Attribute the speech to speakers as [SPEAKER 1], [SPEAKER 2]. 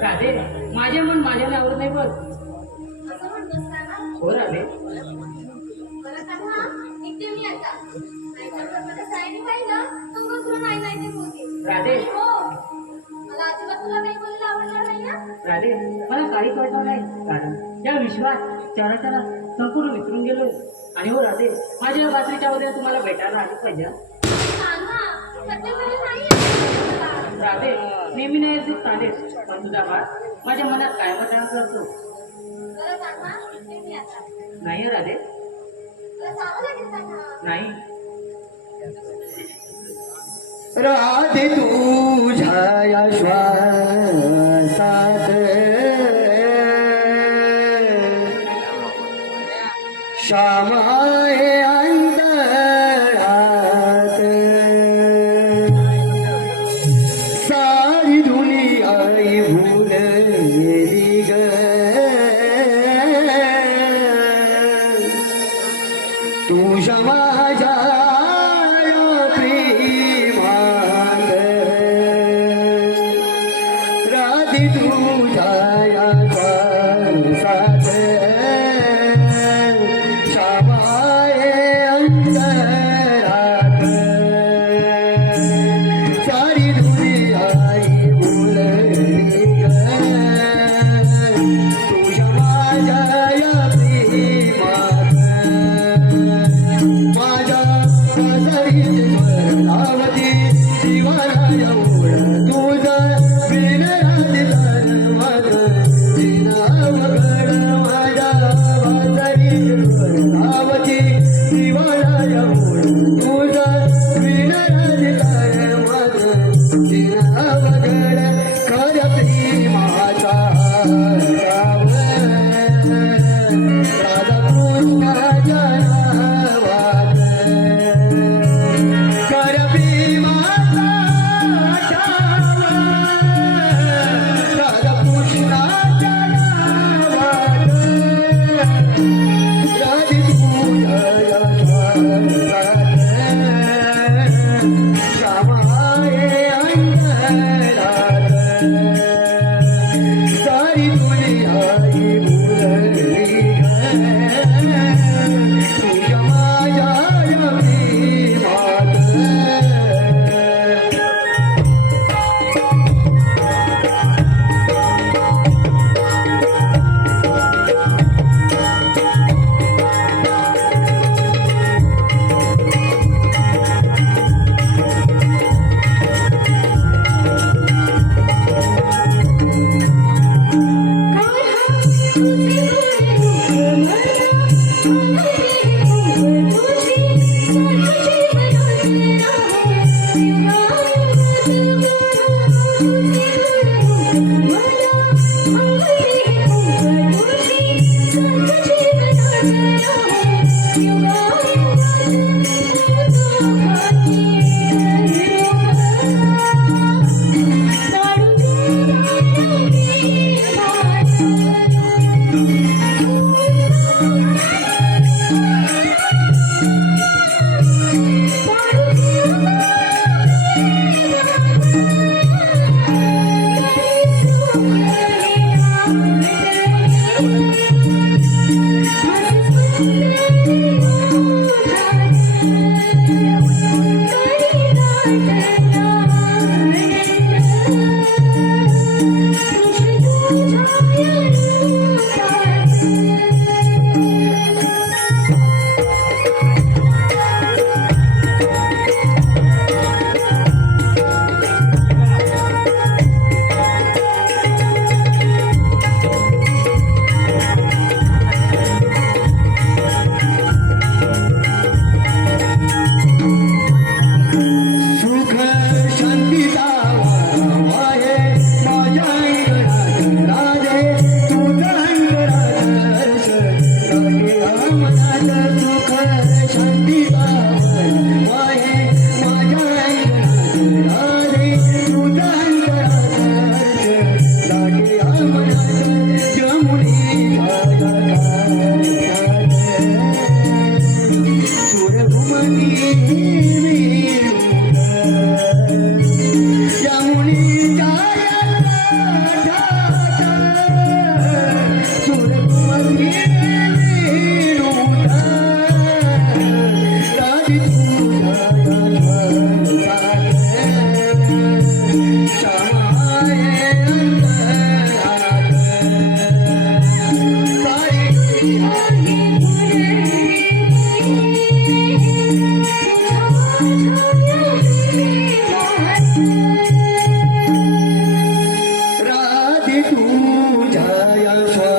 [SPEAKER 1] राधे माझ्या मन माझ्या नावर नाही बघ हो राधे. राधे. राधे मला काही कळणार नाही. कारण या विश्वात चरा चरा संपूर्ण विसरून गेलो आणि हो राधे माझ्या रात्रीच्या उद्या तुम्हाला भेटायला आली पाहिजे हं. राधे नेहमी नाही येत चालेल पण तुझा बाळ माझ्या मनात काय मत करतो
[SPEAKER 2] आता.
[SPEAKER 1] नाही हं राधे. नाही
[SPEAKER 3] राधे तुझ्या या श्यामाय अंतरात सारी
[SPEAKER 2] যায়